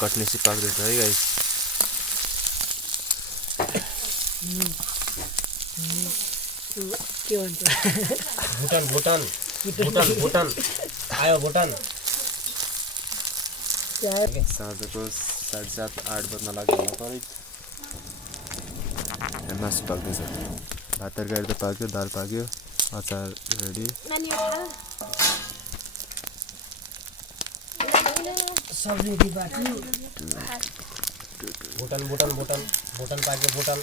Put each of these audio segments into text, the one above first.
कटनिसी पाक्दैछ है गाइस। के भन्छ भुटान आयो भुटान। साँझको 7:30-8 बज्न लाग्यो होला करिब। मासु पाक्दैछ, भात तरकारी त पाक्यो, दाल पाक्यो, अचार रेडी। सब्जी रेडी बाकी भुटान पाक्यो भुटान।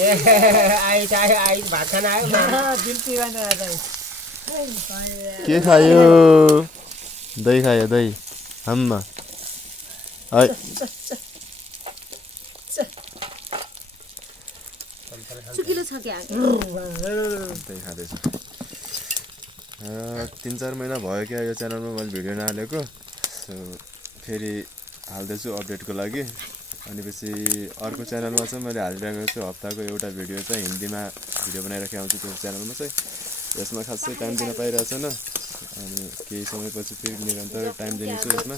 आई भात खान आयो। बिल्ती बनाएर के खायो? दही खायो, दही हम्मा है। सुकिलो छ क्या दही खाँदैछ। 3-4 महिना भयो क्या यो च्यानलमा मैले भिडियो नहालेको। सो फेरि हाल्दैछु अपडेटको लागि। अनि पछि अर्को च्यानलमा चाहिँ मैले हालिरहेको छु, हप्ताको एउटा भिडियो चाहिँ हिन्दीमा भिडियो बनाइराखेको आउँछु त्यो च्यानलमा चाहिँ। यसमा खासै टाइम दिन पाइरहेको छैन, अनि केही समयपछि फेरि निरन्तर टाइम दिनेछु यसमा।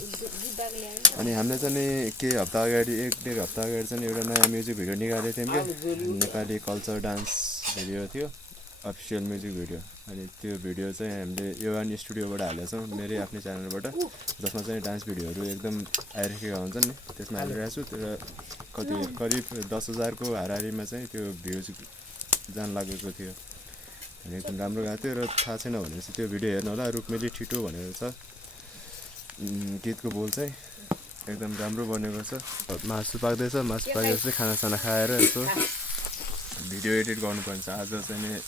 अनि हामीले चाहिँ नि केही हप्ता अगाडि 1-1.5 हप्ता अगाडि चाहिँ एउटा नयाँ म्युजिक भिडियो निकालेको थियौँ क्या। नेपाली कल्चर डान्स भिडियो थियो, अफिसियल म्युजिक भिडियो। अनि त्यो भिडियो चाहिँ हामीले योवान स्टुडियोबाट हालेको छौँ, मेरै आफ्नै च्यानलबाट, जसमा चाहिँ डान्स भिडियोहरू एकदम आइरहेका हुन्छन् नि, त्यसमा हालिरहेको छु। तर करिब 10,000को हाराहारीमा चाहिँ त्यो भ्युज जान लागेको थियो। अनि एकदम राम्रो गएको थियो। र थाहा छैन भनेपछि त्यो भिडियो हेर्नु होला, रुक्मेली ठिटो भनेर छ गीतको बोल चाहिँ, एकदम राम्रो बनेको छ। मासु पाक्दैछ, मासु पाकेपछि खानासाना खाएर यसो भिडियो एडिट गर्नुपर्छ। आज चाहिँ नि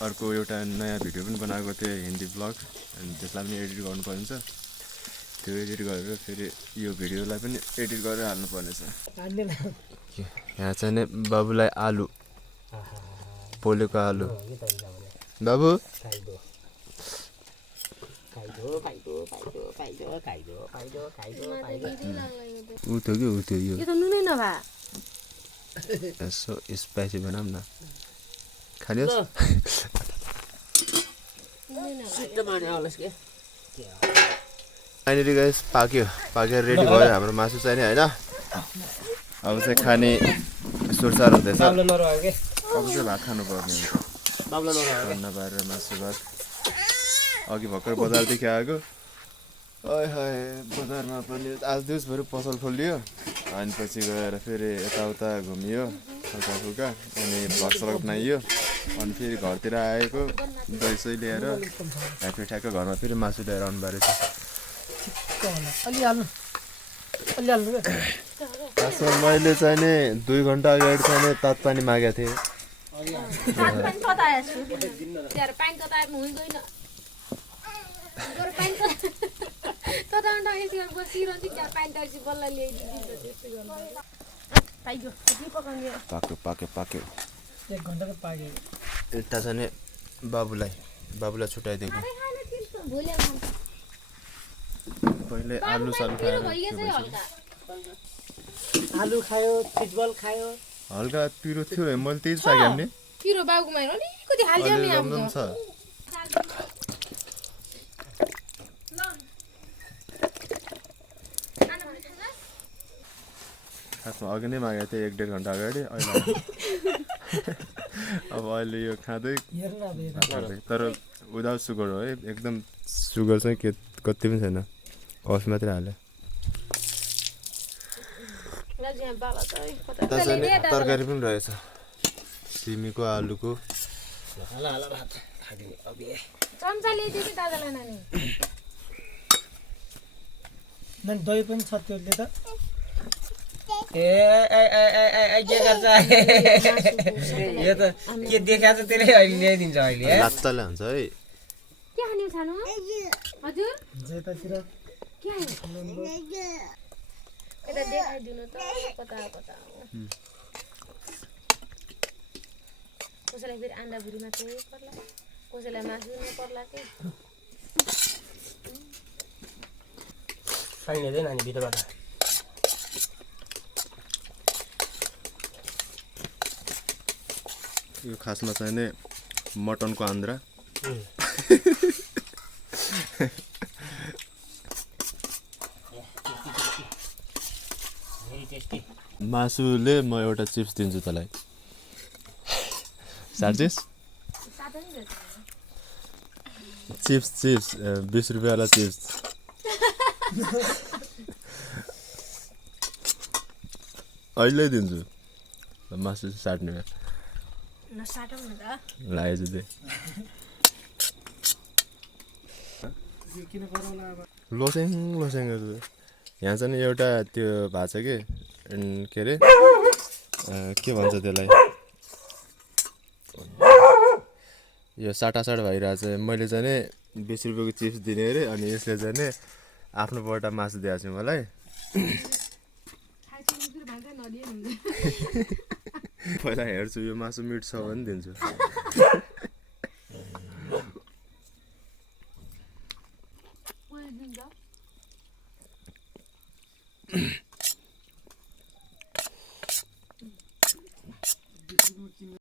अर्को एउटा नयाँ भिडियो पनि बनाएको थिएँ, हिन्दी ब्लग, अनि त्यसलाई पनि एडिट गर्नुपर्छ। त्यो एडिट गरेर फेरि यो भिडियोलाई पनि एडिट गरेर हाल्नुपर्नेछ। यहाँ चाहिँ नि बाबुलाई आलु, पोलेको आलु। बाबु ऊ थियो कि ऊ थियो यो यसो स्पाइसी बनाऊँ न, खानुहोस्। फाइनली गाइस पाकेर रेडी भयो हाम्रो मासु चाहिँ नि होइन। अब चाहिँ खाने सुरसार हुँदैछ। अब चाहिँ भात खानुपर्ने हुन्छ, नपारेर मासु भात। अघि भर्खर बजारदेखि आएको, बजारमा पनि आज दिउँसभरि पसल खोलियो। अनि पछि गएर फेरि यताउता घुमियो हल्का अनि भ्लग सलग बनाइयो। अनि फेरि घरतिर आएको दही सही ल्याएर ठ्याक्क घरमा फेरि मासु ल्याएर आउनु बारे छ। खासमा मैले चाहिँ नि 2 घन्टा अगाडि चाहिँ नि तात पानी मागेको थिएँ। पाक्यो 1 घण्टाको पाक्यो। यता चाहिँ नि बाबुलाई छुट्याइदिएको। पहिले आलु सालु खाएर आलु खायो, फुटबल खायो। हल्का पिरो थियो, मैले त्यही सागे हामीले पिरो बाबुमा अलिकति हाल्दियो नि अब छ। खासमा अघि नै मागेको थिएँ 1-1.5 घन्टा अगाडि। अहिले यो खाँदै, तर विदाउट सुगर हो है, एकदम सुगर चाहिँ कति पनि छैन, कफी मात्रै हाल्यो। तरकारी पनि रहेछ, सिमीको आलुको। दही पनि छ त्यसले त। के गर्छ यो त के देखाएको छ त्यसले अहिले ल्याइदिन्छ। अहिले लात्ताले हुन्छ है। के खाने सानो हजुर जेतातिर के यता देखाइदिनु त कता कसैलाई फेरि आन्डा भुरी मात्रै पर्ला, कसैलाई मासु नै पर्ला के। खाइने नानी भित्रबाट यो खासमा चाहिँ नि मटनको आन्द्रा। यति मासुले म एउटा चिप्स दिन्छु तँलाई साँच्चै चिप्स 20 रुपियाँवाला चिप्स अहिले दिन्छु मासु साट्ने लागेछ दे लोसेङ यहाँ चाहिँ एउटा त्यो भएको छ कि के अरे के भन्छ त्यसलाई यो साटासाट भइरहेछ मैले चाहिँ 20 रुपियाँको चिप्स दिने अरे अनि यसले चाहिँ आफ्नो बटा मासु दिएको छ मलाई पहिला हेर्छु यो मासु मिठ छ भने दिन्छु